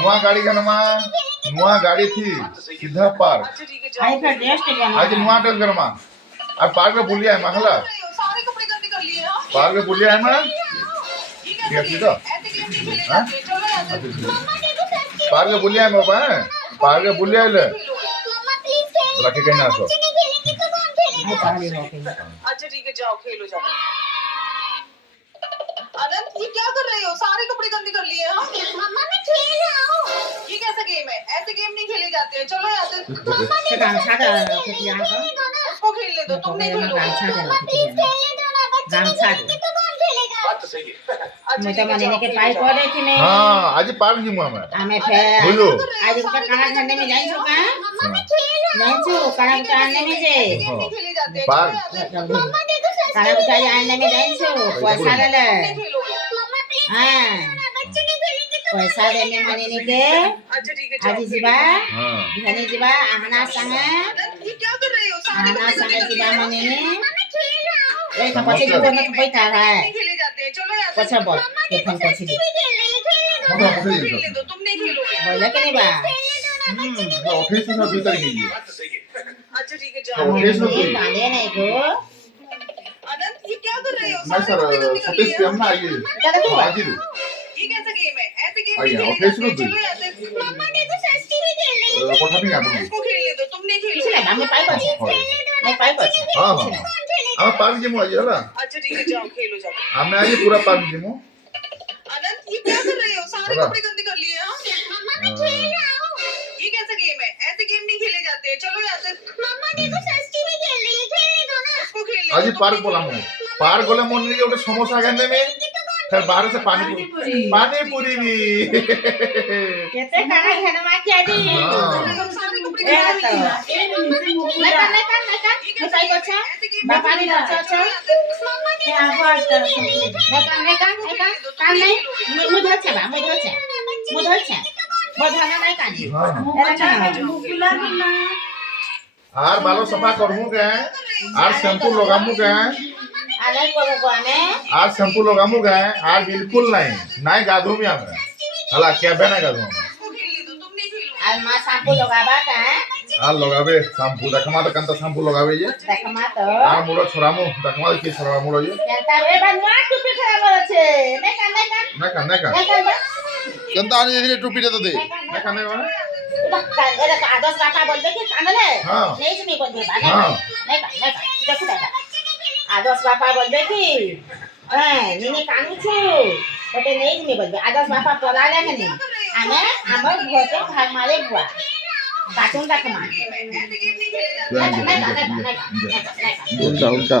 नुआ गाड़ी का नमा नुआ गाड़ी थी सीधा पार्क आई फिर टेस्ट करना आज नुआ टेस्ट करमा अब पार्क में बुलिया है महला सारे कपड़े गंदे कर लिए हाँ पार्क में बुलिया है मैं ठीक है ठीक है ऐसे गेम नहीं खेले जाते चलो यार पार्क में बुलिया है बाबा पार्क में बुलिया है ले रखे कहीं ना सो आई पानी हो गई अच्छा ठीक है जाओ खेलो जाओ अनंत ये क्या कर रहे हो सारे कपड़े गंदे कर लिए हाँ मम्मा मैं खेल रहा हूँ ये कैसा गेम है ऐसे गेम नहीं खेले जाते हैं चलो यार से गामछा दे रखे थे यहाँ का उसको खेलने दो तुम नहीं खेलोगे गामछा दे रखे थे गामछा दे बात तो सही है मैं तो महीने के पाई कर रही थी मैं हाँ आज पार्क जीवा मैं हमें फिर बोलो आज उनका खाना खाने में जाई छो का नहीं छो खाना खाने में जे गेम नहीं खेले जाते हैं पार्क खाना खाने में जाई छो पैसा ले ले हां पैसा देने महीने के अच्छा ठीक है आज जीवा हाँ घने जीवा आना संगे अनंत ये क्या कर रहे हो सारे आना कपड़े संगे गंदे कर जीवा लिए महीने एक पछे जो न तो बैठा है नहीं खेले जाते हैं चलो यार पछा बोल के फोन पछी दे मतलब उसको ऑफिस खेलने दो तुम नहीं खेलोगे बोले के नहीं बा ऑफिस में सब भीतर गई बात तो सही है अच्छा ठीक है तो जाओ ऑफिस में कोई काले नहीं को अनंत ये क्या कर रहे हो मैं सारे सर कपड़े गंदे कर सतीश लिए पे हम ना आइए क्या कर आज ही ये कैसा गेम है ऐसे गेम आइए, नहीं ऑफिस खेले में जाते हैं भी। चलो यार मम्मा देखो सस्ती भी खेल रही है कोठा भी आ दूंगी उसको खेलने दो तुम नहीं किसी खेलोगे ने हमें पाई पछे नहीं पाई पछे हाँ हाँ हम पार्क जीमो आज हला अच्छा ठीक है जाओ खेलो जाओ हमें आज पूरा पार्क जीमो अनंत ये क्या कर रहे हो सारे बता। कपड़े गंदे कर लिए हाँ मम्मा मैं खेल रहा हूँ ये कैसा गेम है ऐसे गेम नहीं खेले जाते हैं चलो यार मम्मा देखो सस्ती भी खेल रही है खेलने दो ना उसको खेलने आज दो, तुम पार्क नहीं बोला खेलोगे। मु पार्क बोले मन लिए उठे समोसा खाने में फिर बाहर से पानी पूरी भी कैसे खाना खाने में क्या दी हाँ सारे कपड़े ए गंदे तो कर लिए नहीं कर पाई पछे ऐसे गेम बापा नहीं भी खेले अच्छा जाते हैं, अच्छा चलो यार क्या बात कर नहीं नहीं मुझे अच्छा बा मुझे अच्छा धना नहीं कानी हाँ एरा ना आर बालो सफा करमु के आर शैम्पू लगामु के आले को गाने आर शैम्पू लगामु के आर बिल्कुल नहीं गाधू में हमें हला क्या बे नहीं गाधू में उसको खेलने दो तुम नहीं खेलोगे आज मां साबु लगाबा का आर लगाबे शैम्पू देखमा तो कंता शैम्पू लगाबे ये देखमा तो आर मुरो छोरामु देखमा की छोरा मुरो ये केता रे बनवा टुपी खराब আছে नहीं कर नहीं कर कंता आने धीरे टोपी दे दे नहीं नहीं करने वाला এরা আদর্শ বাপা বলবে কি কানলে हाँ নেই তুমি বলবে না हाँ नहीं দেখো দেখা আদর্শ বাপা বলবে কি হ্যাঁ নিনে কানুছু ওতে নেই তুমি বলবে আদর্শ বাপা পলালে কেন আমি আমার ঘরতে ভাগ মারে বুয়া কাটুন দেখো মা ऐसे गेम नहीं खेले जाते उल्टा उल्टा